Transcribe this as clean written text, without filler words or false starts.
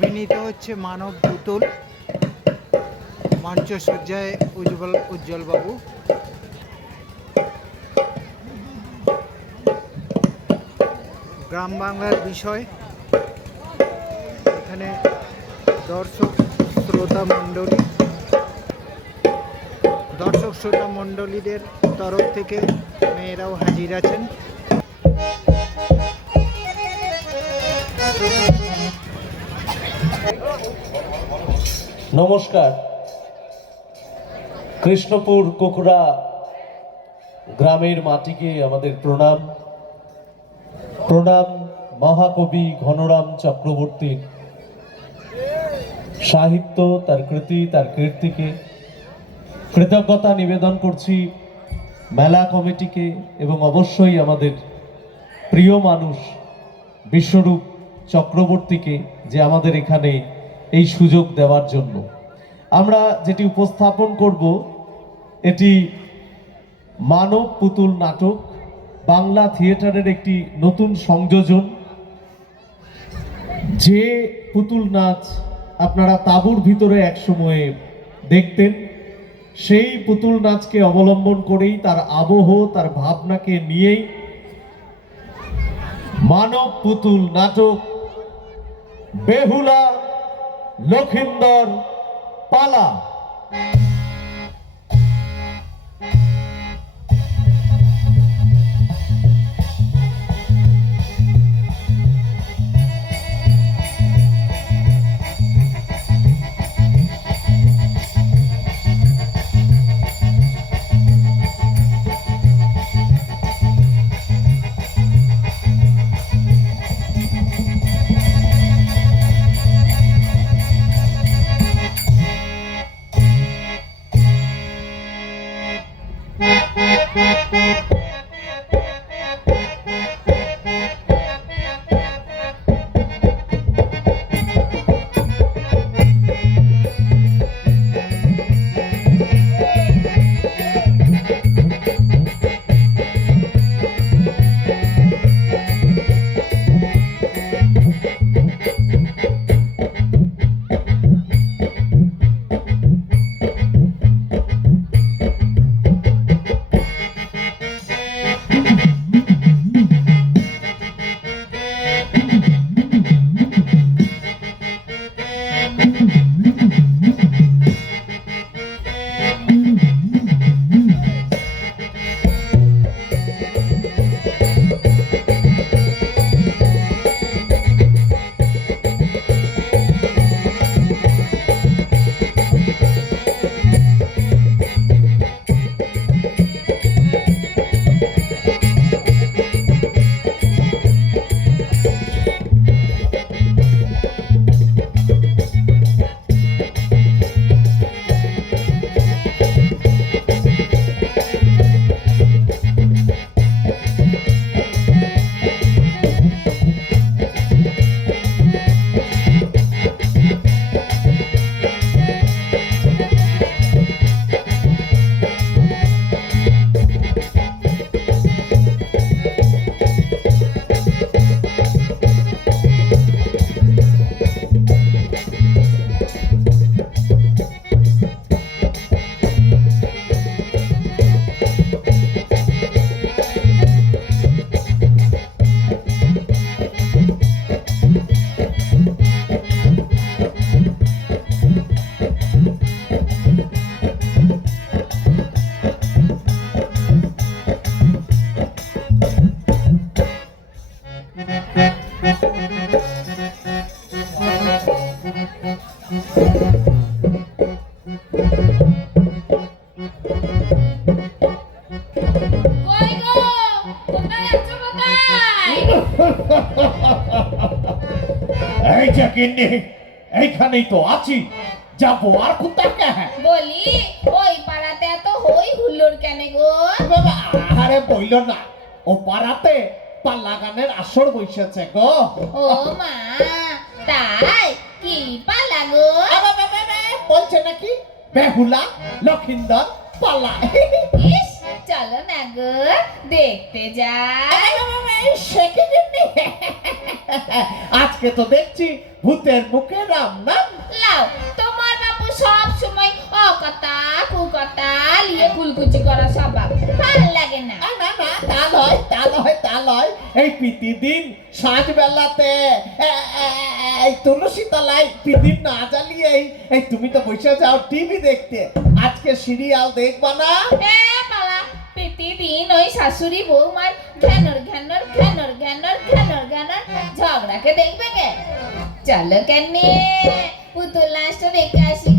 অভিনীত হচ্ছে মানব পুতুল। মঞ্চসজ্জায় উজ্জ্বল বাবু। গ্রাম বাংলার বিষয়। এখানে দর্শক শ্রোতা মণ্ডলীদের তরফ থেকে মেয়েরাও হাজির আছেন। নমস্কার। কৃষ্ণপুর কোকড়া গ্রামের মাটিকে আমাদের প্রণাম। মহাকবি ঘনরাম চক্রবর্তীর সাহিত্য, তার কৃতি, তার কীর্তিকে কৃতজ্ঞতা নিবেদন করছি মেলা কমিটিকে এবং অবশ্যই আমাদের প্রিয় মানুষ বিশ্বরূপ চক্রবর্তীকে, যে আমাদের এখানে এই সুযোগ দেওয়ার জন্য। আমরা যেটি উপস্থাপন করব এটি মানব পুতুল নাটক, বাংলা থিয়েটারের একটি নতুন সংযোজন। যে পুতুল নাচ আপনারা তাঁবুর ভিতরে একসময়ে দেখতেন, সেই পুতুল নাচকে অবলম্বন করেই, তার আবহ, তার ভাবনাকে নিয়েই মানব পুতুল নাটক বেহুলা লখিন্দর পালা। এই যে কিন্নি, এইখানেই তো আছি, যাবো আর কোথায়? বলি ওই পাড়াতে এত হই হুল্লোড় কেন গো? আরে বইল না, ও পাড়াতে পাল্লা গানের আসর বসেছে গো। ও মা, তাই কি পালা গো? বলছে নাকি বেহুলা লখিন্দর পালা। ইস, চলো না গো দেখতে যাই। সে কি আজকে তো দেখছি ভূতের মুখে রাম নাম। লাও তোমার বাপু সব সময় ও কথা কু কথা লিয়ে কুলকুচি করা স্বভাব ভালো লাগে না। না না তা নয় তা নয় তা নয়, এই প্রতিদিন সাঁঝবেলাতে এই তুলসী তলায় প্রতিদিন না জ্বালিয়ে এই তুমি তো বসে যাও টিভি দেখতে, আজকে সিরিয়াল দেখবা না? এ বাবা প্রতিদিন ওই শাশুড়ি বৌমার ঘ্যানর ঘ্যানর ঘ্যানর ঘ্যানর ঘ্যানর ঘ্যানর ঝগড়াকে দেখবে কে? চলো কেন পুতুল নাচটা দেখে আসি।